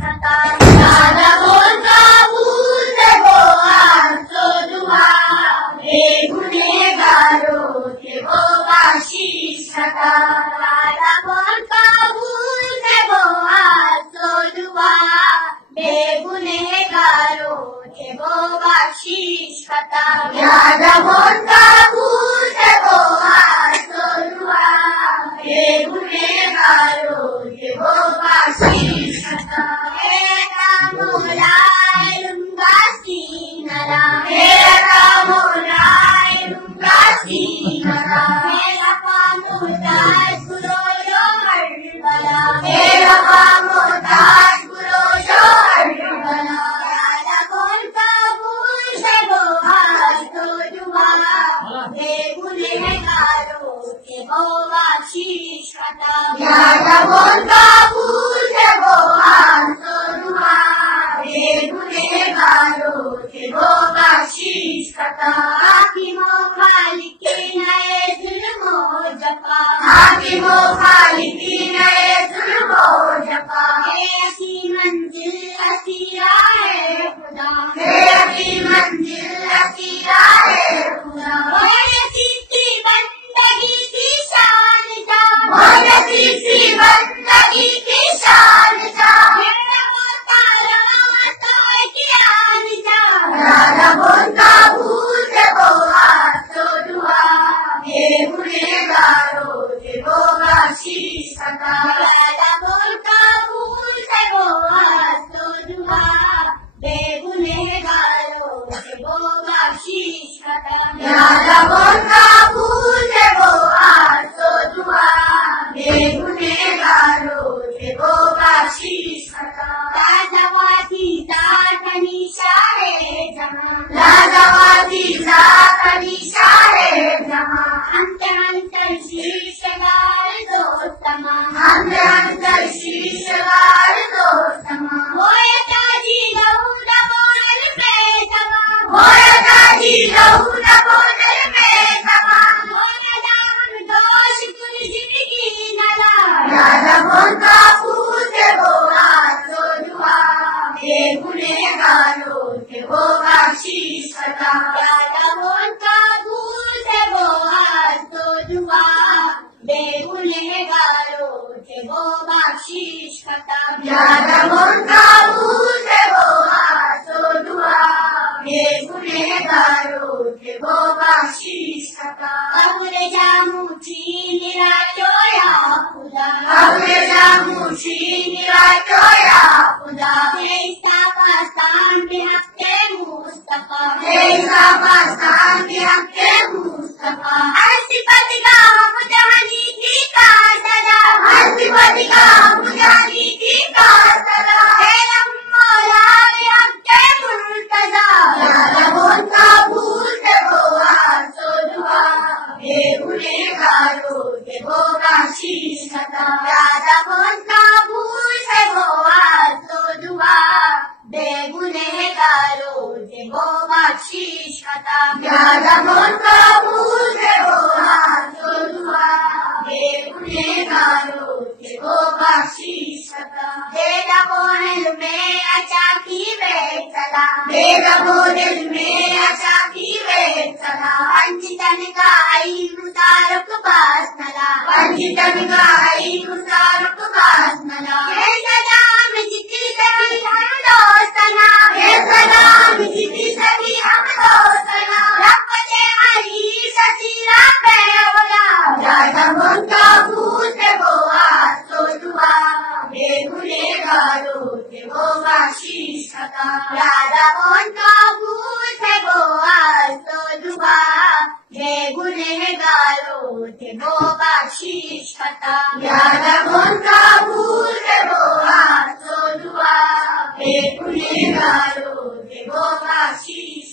shishkata. Yada bolta bhulse goa to dua, begunegaro ke goa shishkata. Yada bolta bhulse goa to dua, begunegaro ke goa shishkata. Yada bolta bhulse goa to dua, begunegaro ke goa shishkata. Mera mulai lunga sinara, mera mulai lunga sinara. Mera pamutai kuroyo harbala, mera pamutai kuroyo harbala. Yada bolta bhulse goa to dua, begunegaro ke goa shishkata. Yada bolta bhulse goa to dua, begunegaro ke goa shishkata. Hakimo khaliki nae zulmo japa, hakimo khaliki nae zulmo japa. Hai asi manzil asira hai khuda, hai asi manzil asira hai khuda. Hai asi ki bandagi ki shan ja, hai asi ki bandagi ki shan ja. Mera bolta lata kiyan ja. Yada bolta bhulse goa to dua, begunegaro ke goa shishkata. Yada bolta bhulse goa to dua, begunegaro ke goa shishkata. Yada bolta bhulse goa to dua, begunegaro ke goa shishkata. Rajawati zaatani share jama, rajawati zaatani share jama. Antar antar shishgar dostama, antar antar shishgar dostama. Hoya taji lauda bol mein sama, hoya taji lauda bol mein sama. Hoya dam dosh tuni zindagi nala. Yada bolta bhulse goa to dua, begunegaro ke goa shishkata. Yada bolta bhulse goa to dua, begunegaro ke goa shishkata. Yada bolta bhulse goa to dua, begunegaro ke goa shishkata. Kabre jamu chinira choya khuda, kabre jamu chinira choya khuda. Jaisa pastan bihakke Mustafa, jaisa pastan bihakke Mustafa. Asifat ka mujahani ki kasara, asifat ka mujahani ki kasara. Elam mola bihakke murtaza. Yada bolta bhulse goa to dua, begunegaro ke goa shishkata. Yada bolta bhulse goa to dua, begunegaro ke goa shishkata. Yada bolta bhulse goa to dua, begunegaro ke goa shishkata. Deda bonel mein acha ki vesala, deda bonel mein acha ki vesala. Panchitan ka ai mutaruk basnala, panchitan ka ai mutaruk basnala. Ye salam jitni saki hum dostana, ye salam jitni saki hum dostana. Rakhte ali satira peola. Yada bolta bhulse goa to dua, begunegaro ke goa shishkata. Yada bolta bhulse goa to dua, begunegaro ke goa shishkata. Yada bolta bhulse goa to dua, begunegaro ke goa shishkata.